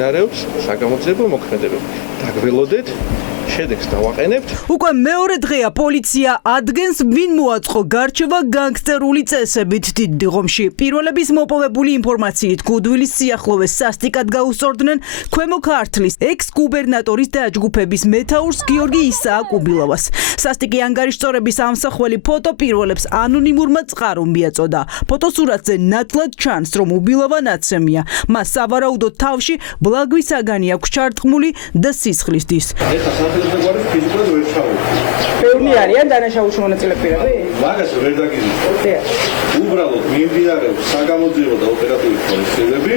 მიმდინარეობს საგამოძიებო მოქმედებები. დაგველოდეთ, შედეგს დავაყენებთ. უკვე მეორე დღეა პოლიცია ადგენს, ვინ მოაწყო გარჩევა განგსტერული წესებით დიდ დიღომში. პირველების მოპოვებული ინფორმაციით გუდვილის სიახლოვეს სასტიკად გაუსწორდნენ ქვემო ქართლის ექს-გუბერნატორის დაჯგუფების მეთაურს გიორგი ისააკ-უბილავას. სასტიკი ანგარიშწორების ამსახველი ფოტო პირველებს ანონიმურმა წყარომ მიაწოდა. ფოტოსურათზე ნათლად ჩანს, რომ უბილავა ნაცემია. მას სავარაუდოდ თავში ბლაგვის საგანი აქვს ჩარტყმული და სისხლის დის. ბევრი არიან დანაშაულში მონაწილე პირები? მაგას ვერ დაგიზარდეთ. უბრალოდ მიმდინარეობს საგამოძიებო და ოპერატიული ხორციელები.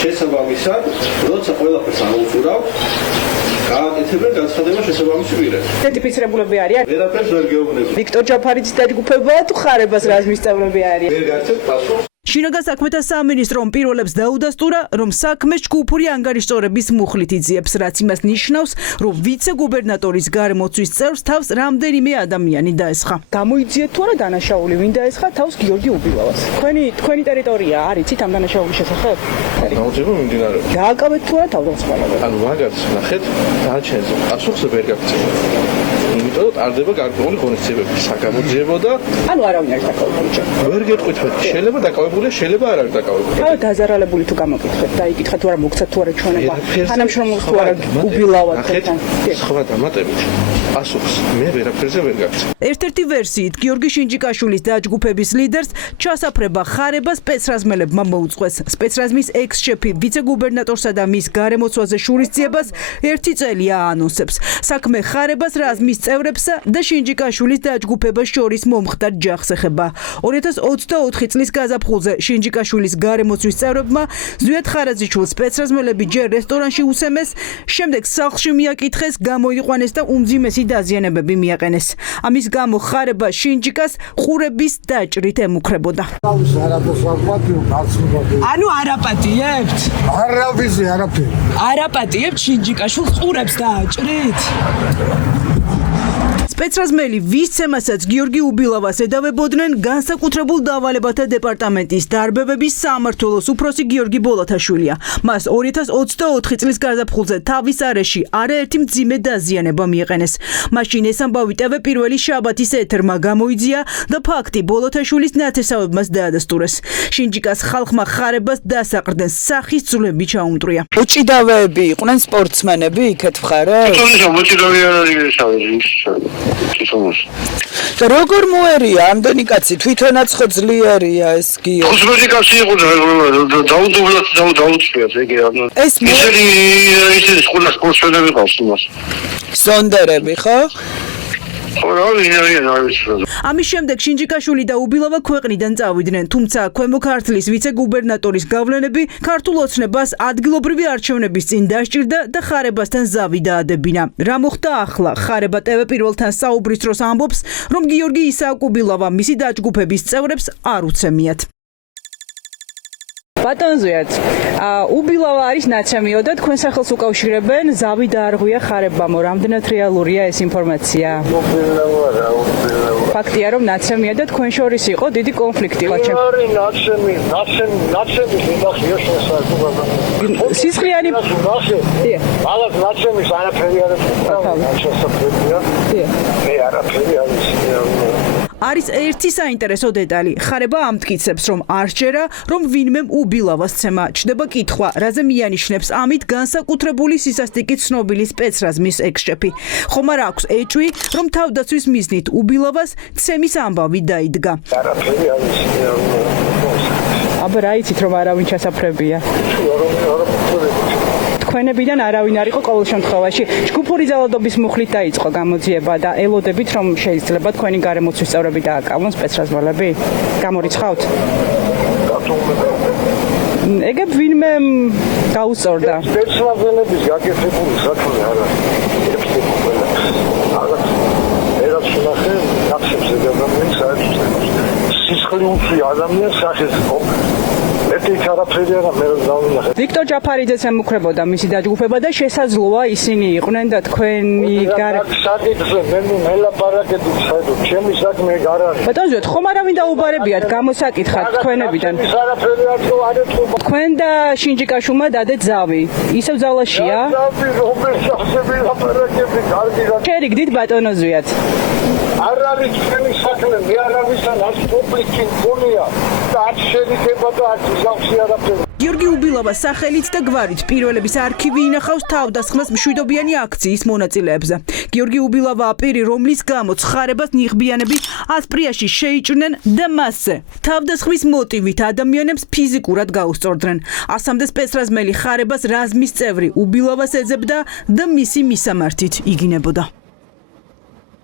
შესაბამისად, როცა ყველაფერს აუწურავთ, გააკეთებენ განცხადება შესაბამისი პირებს. იდენტიფიცირებულები არიან? ვერაფერს ვერ გეუბნები. ვიქტორ ჯაფარიძის დაჯგუფებაა თუ ხარებას რაზმის წევრები არიან? ვერ გაგცეთ პასუხს. შინაგან საქმეთა სამინისტრომ პირველებს დაუდასტურა, რომ საქმე ჯგუფური ანგარიშწორების მუხლით იძიებს, რაც იმას ნიშნავს, რომ ვიცე-გუბერნატორის გარემოცვის წევრს თავს რამდენიმე ადამიანი დაესხა. გამოიძიეთ თუ არა დანაშაული, ვინ დაესხა თავს გიორგი უბილავას? თქვენი ტერიტორია არიცით ამ დანაშაულის შესახებ? გამოძიება მიმდინარეობს. დააკავეთ თუ არა თავდამსხმელობა? ანუ მაგაც ნახეთ, დაჩენზე პასუხს ვერ გაგცეთ. იმიტომ ტარდება გარკვეული ღონისძიებები, საგამოძიებო და ანუ არავინ არის დაკავებული ჯერ. ვერ გეტყვით, შეიძლება დაკავებულია, შეიძლება არ არის დაკავებული. თავი დაზარალებული თუ გამოკითხეთ და იკითხეთ თუ არა მოგცათ თუ არა ჩვენება, თანამშრომლობს თუ არა უბილავა თქვენ. სხვა დამატებით პასუხს მე ვერაფერზე ვერ გაგცემ. ერთ-ერთი ვერსიით გიორგი შინჯიკაშვილის დაჯგუფების ლიდერს ჩასაფრება ხარება სპეცრაზმელებმა მოუწყვეს. სპეცრაზმის ექს-შეფი ვიცე-გუბერნატორსა და მის გარემოცვაზე შურისძიებას 1 წელი აანონსებს. საქმე ხარებას რაზმის წევრებსა და შინჯიკაშვილის დაჯგუფებას შორის მომხდარ ჯახს ეხება. 2024 წლის გაზაფხულზე შინჯიკაშვილის გარემოცვის წევრებმა ზვიად ხარაძიშვილს სპეცრაზმელები ჯერ რესტორანში უსემეს, შემდეგ სახლში მიაკითხეს, გამოიყვანეს და უმძიმესი დაზიანებები მიაყენეს. ამის გამო ხარება შინჯიკას ყურების დაჭრით ემუქრებოდა. ანუ არაპატიებთ? არავის არაფერი. არაპატიებთ შინჯიკაშვილს ყურებს დააჭრით? სპეცრაზმელი ვისცემასაც გიორგი უბილავას ედავებოდნენ განსაკუთრებულ დავალებათა დეპარტამენტის დარბევების სამმართველოს უფროსი გიორგი ბოლათაშვილია. მას 2024 წლის გაზაფხულზე თავის არეში არაერთი მძიმე დაზიანება მიეყენეს. მაშინ ეს ამბავი TV პირველი შაბათის ეთერმა გამოიძია და ფაქტი ბოლათაშვილის ნათესავებმაც დაადასტურეს. შინჯიკას ხალხმა ხარებას დასაყრდენ, სახის ძვლები ჩაუმტრია. მოჭიდავეები იყვნენ სპორტსმენები იქეთ მხარეს? როგორ მოერია ამდენი კაცი? თვითონაც ხო ძლიერია ეს გიო. ხუთმეტი კაცი იყო დაუდუვლად დაუწვიათ ეგ ანუ. ეს ისინი ყველა სპორტსმენები ყავს იმას. სონდერები ხო? ამის შემდეგ შინჯიკაშვილი და უბილავა ქვეყნიდან წავიდნენ, თუმცა ქვემო ქართლის ვიცე-გუბერნატორის გავლენები ქართულ ოცნებას ადგილობრივი არჩევნების წინ დასჭირდა და ხარებასთან ზავი დაადებინა. რა მოხდა ახლა? ხარება TV პირველთან საუბრის დროს ამბობს, რომ გიორგი ისააკ-უბილავა მისი დაჯგუფების წევრებს არ უცემიათ. ბატონ ზვიად, უბილავა არის ნაცემიო და თქვენ სახელს უკავშირებენ, ზავი დაარღვია ხარებამო. რამდენად რეალურია ეს ინფორმაცია? ფაქტია, რომ ნაცემია და თქვენ შორის იყო დიდი კონფლიქტი. ნაცემი ნახია შესაძლოა. სისხლიანი მაგას ნაცემის არაფერი არ შესაძლებელია. მე არაფერი არ არის ერთი საინტერესო დეტალი. ხარება ამტკიცებს, რომ არ სჯერა, რომ ვინმე უბილავას ცემა. ჩდება კითხვა, რაზე მიანიშნებს ამით განსაკუთრებული სისასტიკით ცნობილი სპეცრაზმის ექს-შეფი. ხომ არ აქვს ეჭვი, რომ თავდაცვის მიზნით უბილავას ცემის ამბავი დაიდგა. აბა რა იცით, რომ არავინ ჩასაფრებია? თქვენებიდან არავინ არ იყო ყოველ შემთხვევაში. ჯგუფური ძალადობის მუხლით დაიწყო გამოძიება და ელოდებით, რომ შეიძლება თქვენი გარემოცვის წევრები დააკავონ სპეცრაზმელები. გამორიცხავთ? ეგ ვინმე გაუსწორდა. სპეცრაზმელების გაკეთებული საქმე არა. რაღაც შეხე ნახსებს ეგ ადამიანს არის. სისხლი უწვი ადამიანს სახეს ხო? მეტი არაფერი არა მე დავინახე. ვიქტორ ჯაფარიძეც ემუქრებოდა მისი დაჯგუფება და შესაძლოა ისინი იყვნენ და თქვენი საკითხზე მე მელაპარაკეთ საერთოდ ჩემი საქმე არ არის. ბატონო ზიად ხომ არავინ დაუბარებიათ გამოსაკითხად თქვენებიდან ის არაფერი არ ეთქობა. თქვენ და შინჯიკაშვილმა დადეთ ზავი ისევ ზალაშია დავი რომელ სახსები ლაპარაკები კარგი რა. შერიგდით ბატონო ზიად არ არის ჩემი საქმე მე არავისთან არ პუბლიკი მქონია და არ შეიძლება და არ ზავში არაფერი. გიორგი უბილავას სახელით და გვარით პირველების არქივი ინახავს თავდასხმას მშვიდობიანი აქციის მონაწილეებზე. გიორგი უბილავა პირი, რომლის გამოც ხარებას ნიღბიანები ასპრიაში შეიჭრნენ და მასზე თავდასხმის მოტივით ადამიანებს ფიზიკურად გაუსწორდნენ. 100-მდე სპეცრაზმელი ხარებას რაზმის წევრი უბილავას ეძებდა და მისი მისამართით იგინებოდა.